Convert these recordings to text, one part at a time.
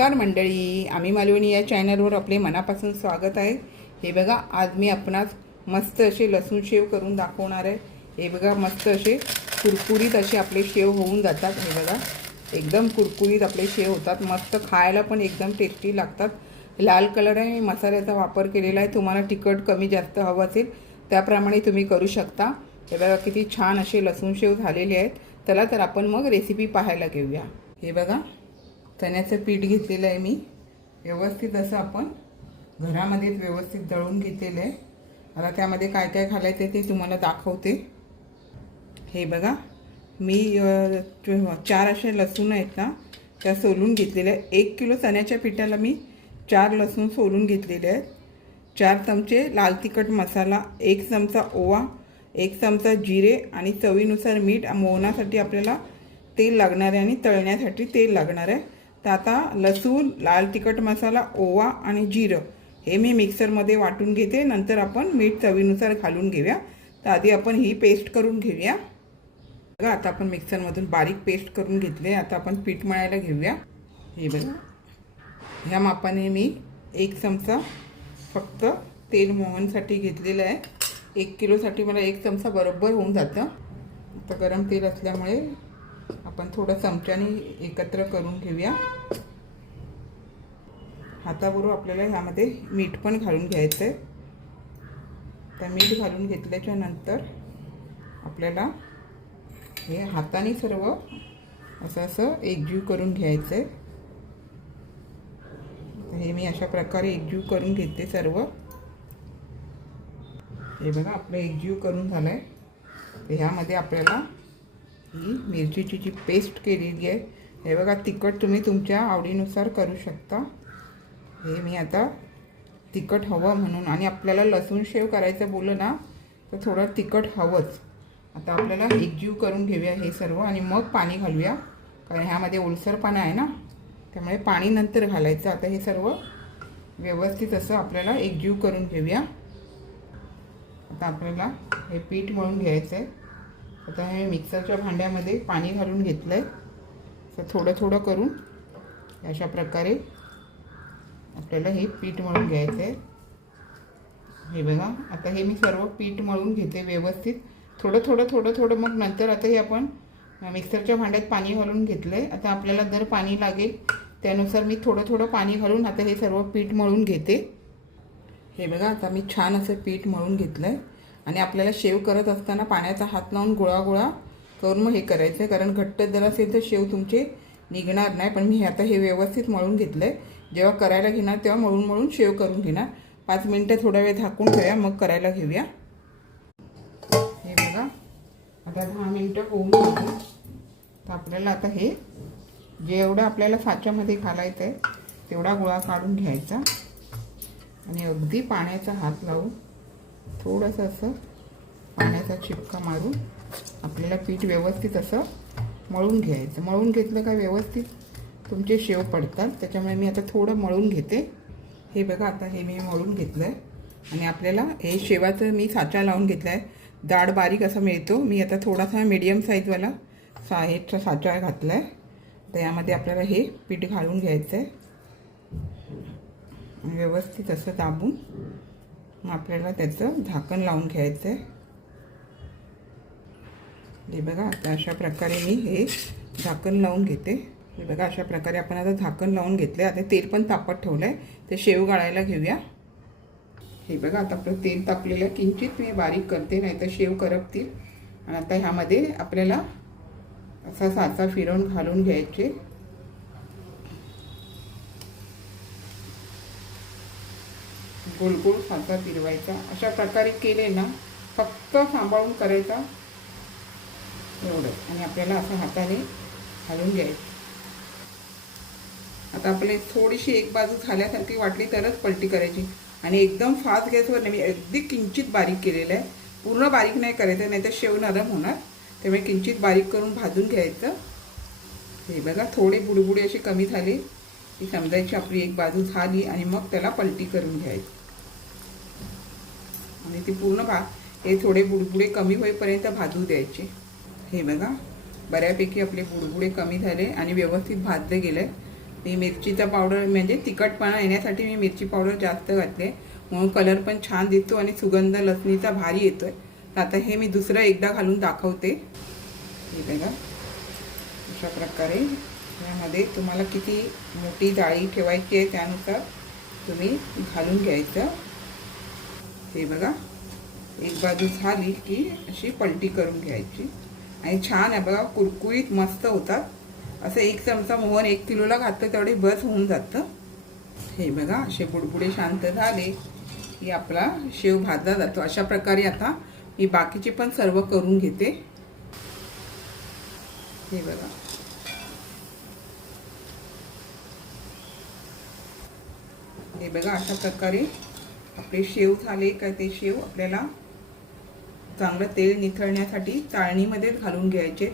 नमस्कार मंडळी. आम्ही मालवणी या चॅनलवर आपले मनापासून स्वागत आहे. हे बघा आज मी आपणास मस्त असे लसूण शेव करून दाखवणार आहे. हे बघा मस्त असे कुरकुरीत असे आपले शेव होऊन जातात. हे बघा एकदम कुरकुरीत आपले शेव होतात. मस्त खायला पण एकदम टेस्टी लागतात. लाल कलर आहे मी मसाल्याचा वापर केलेला आहे. तुम्हाला तिखट कमी जास्त हवं असेल त्याप्रमाणे तुम्ही करू शकता. हे बघा किती छान असे लसूण शेव झालेले आहेत. चला तर आपण मग रेसिपी पाहायला घेऊया. हे बघा चण्याचं पीठ घेतलेलं आहे मी. व्यवस्थित असं आपण घरामध्येच व्यवस्थित दळून घेतलेलं आहे. आता त्यामध्ये काय काय घालायचं ते तुम्हाला दाखवते. हे बघा. मी चार असे लसूण आहेत ना त्या सोलून घेतलेल्या आहे एक किलो चण्याच्या पिठाला मी चार लसूण सोलून घेतलेले आहेत. चार चमचे लाल तिखट मसाला एक चमचा ओवा एक चमचा जिरे आणि चवीनुसार मीठ मोहनासाठी आपल्याला तेल लागणार आहे आणि तळण्यासाठी तेल लागणार आहे. तर आता लसूण लाल तिखट मसाला ओवा आणि जिरं हे मी मिक्सरमध्ये वाटून घेते. नंतर आपण मीठ चवीनुसार घालून घेऊया. तर आधी आपण ही पेस्ट करून घेऊया. बघा आता आपण मिक्सरमधून बारीक पेस्ट करून घेतले. आता आपण पीठ मळायला घेऊया. हे बघा. ह्या मापाने मी एक चमचा फक्त तेल मोहनसाठी घेतलेलं आहे. एक किलोसाठी मला एक चमचा बरोबर होऊन जातं. आता गरम तेल असल्यामुळे आपण थोडं चमच्याने एकत्र करून घेऊया. हाताबरोबर आपल्याला ह्यामध्ये मीठ पण घालून घ्यायचं आहे तर मीठ घालून घेतल्याच्या नंतर आपल्याला हे हाताने सर्व असं असं एकजीव करून घ्यायचं आहे हे मी अशा प्रकारे एकजीव करून घेते सर्व. हे बघा आपलं एकजीव करून झालं आहे ह्यामध्ये आपल्याला ही मिरचीची जी पेस्ट केलेली आहे हे बघा तिखट तुम्ही तुमच्या आवडीनुसार करू शकता. हे मी आता तिखट हवं म्हणून आणि आपल्याला लसूण शेव करायचं बोललं ना तर थोडं तिखट हवंच. आता आपल्याला एकजीव करून घेऊया हे सर्व आणि मग पाणी घालूया कारण ह्यामध्ये ओलसरपणा आहे ना त्यामुळे पाणी नंतर घालायचं. आता हे सर्व व्यवस्थित असं आपल्याला एकजीव करून घेऊया. आता आपल्याला हे पीठ मळून घ्यायचं आहे आता हे मिक्सरच्या भांड्यामध्ये पाणी घालून घेतलं आहे तर थोडं थोडं करून अशा प्रकारे आपल्याला हे पीठ मळून घ्यायचं आहे हे बघा आता हे मी सर्व पीठ मळून घेते व्यवस्थित. थोडं थोडं थोडं थोडं मग नंतर आता हे आपण मिक्सरच्या भांड्यात पाणी घालून घेतलं आहे आता आपल्याला जर पाणी लागेल त्यानुसार मी थोडं थोडं पाणी घालून आता हे सर्व पीठ मळून घेते. हे बघा आता मी छान असं पीठ मळून घेतलं आहे आणि आपल्याला शेव करत असताना पाण्याचा हात लावून गोळा गोळा करून मग हे करायचं. आहे कारण घट्ट जर असेल तर शेव तुमचे निघणार नाही. पण मी आता हे व्यवस्थित मळून घेतलं आहे जेव्हा करायला घेणार तेव्हा मळून मळून शेव करून घेणार. पाच मिनटं थोडा वेळ झाकून ठेवूया मग करायला घेऊया. हे बघा. आता दहा मिनटं होऊन तर आपल्याला आता हे जेवढं आपल्याला साच्यामध्ये घालायचं आहे तेवढा गोळा काढून घ्यायचा. आणि अगदी पाण्याचा हात लावून थोडंसं असं पाण्याचा चिपका मारून आपल्याला पीठ व्यवस्थित असं मळून घ्यायचं. मळून घेतलं का व्यवस्थित तुमचे शेव पडतात. त्याच्यामुळे मी आता थोडं मळून घेते. हे बघा आता हे मी मळून घेतलं आहे आणि आपल्याला हे शेवाचं मी साचा लावून घेतला आहे जाड बारीक असा मिळतो. मी आता थोडासा मीडियम साईजवाला सा हेचा साचा घातला आहे तर यामध्ये आपल्याला हे पीठ घालून घ्यायचं आहे व्यवस्थित असं दाबून मग आपल्याला त्याचं झाकण लावून घ्यायचं आहे हे बघा आता अशा प्रकारे मी हे झाकण लावून घेते. हे बघा अशा प्रकारे आपण आता झाकण लावून घेतले आता तेल पण तापत ठेवलं आहे ते शेव गाळायला घेऊया. हे बघा आता आपलं तेल तापलेलं आहे. किंचित मी बारीक करते नाही तर शेव करपतील. आणि आता ह्यामध्ये आपल्याला असा साचा फिरवून घालून घ्यायचे. गोल गोल साचा फिरवायचा. अशा प्रकारे केले ना फक्त सांभाळून करायचा एवढं. आणि आपल्याला असं हाताने घालून घ्यायचं. आता आपले थोडीशी एक बाजू झाल्यासारखी वाटली तरच पलटी करायची. आणि एकदम फास्ट गॅसवर नाही मी अगदी किंचित बारीक केलेलं आहे. पूर्ण बारीक नाही करायचं नाही तर शेव नरम होणार. त्यामुळे किंचित बारीक करून भाजून घ्यायचं. हे बघा थोडे बुडबुडे असे कमी झाले. की समजायची आपली एक बाजू झाली आणि मग त्याला पलटी करून घ्यायची. आणि ती पूर्ण भा हे थोडे बुडबुडे कमी होईपर्यंत भाजू द्यायचे. हे बघा बऱ्यापैकी आपले बुडबुडे कमी झाले आणि व्यवस्थित भाजले गेले. मी मिरचीचा पावडर म्हणजे तिखटपणा येण्यासाठी मी मिरची पावडर जास्त घातले. म्हणून कलर पण छान दिसतो आणि सुगंध लसणीचा भारी येतोय. तर आता हे मी दुसरं एकदा घालून दाखवते. हे बघा अशा प्रकारे यामध्ये तुम्हाला किती मोठी जाळी ठेवायची आहे त्यानुसार तुम्ही घालून घ्यायचं. हे बघा. एक बाजू झाली की अशी पलटी करून घ्यायची. आणि छान आहे बघा कुरकुरीत मस्त होतात. असं एक चमचा मोहन एक किलोला घातलं तेवढे बस होऊन जातं. हे बघा असे बुडबुडे शांत झाले की आपला शेव भाजला जातो. अशा प्रकारे आता मी बाकीचे पण सर्व करून घेते. हे बघा. हे बघा अशा प्रकारे आपले शेव झाले काय ते शेव आपल्याला चांगलं तेल निथळण्यासाठी चाळणीमध्येच घालून घ्यायचे.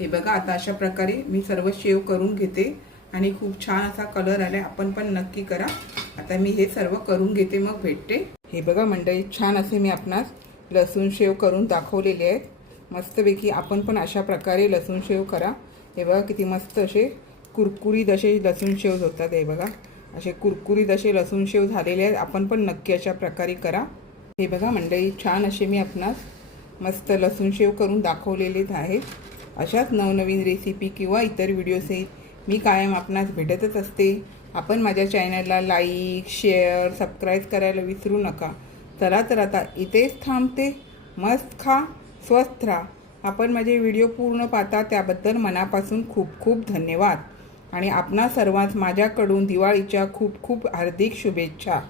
हे बघा आता अशा प्रकारे मी सर्व शेव करून घेते आणि खूप छान असा कलर आलाय. आपण पण नक्की करा. आता मी हे सर्व करून घेते मग भेटते. हे बघा मंडळी छान असे मी आपणास लसूण शेव करून दाखवलेले आहेत. मस्तपैकी आपण पण अशा प्रकारे लसूण शेव करा. हे बघा किती मस्त असे कुरकुरीत असे लसूण शेव होतात हे बघा. असे कुरकुरीत असे लसूण शेव झालेले आहेत. आपण पण नक्की अशा प्रकारे करा. हे बघा मंडळी छान असे मी आपणास मस्त लसूण शेव करून दाखवलेलेच आहेत. अशाच नवनवीन रेसिपी किंवा इतर व्हिडिओसहित मी कायम आपणास भेटतच असते. आपण माझ्या चॅनलला लाईक शेअर सबस्क्राईब करायला विसरू नका. चला तर आता इथेच थांबते. मस्त खा स्वस्थ राहा. आपण माझे व्हिडिओ पूर्ण पाहता त्याबद्दल मनापासून खूप खूप धन्यवाद. आणि आपणा सर्वांस माझ्याकडून दिवाळीच्या खूप खूप हार्दिक शुभेच्छा.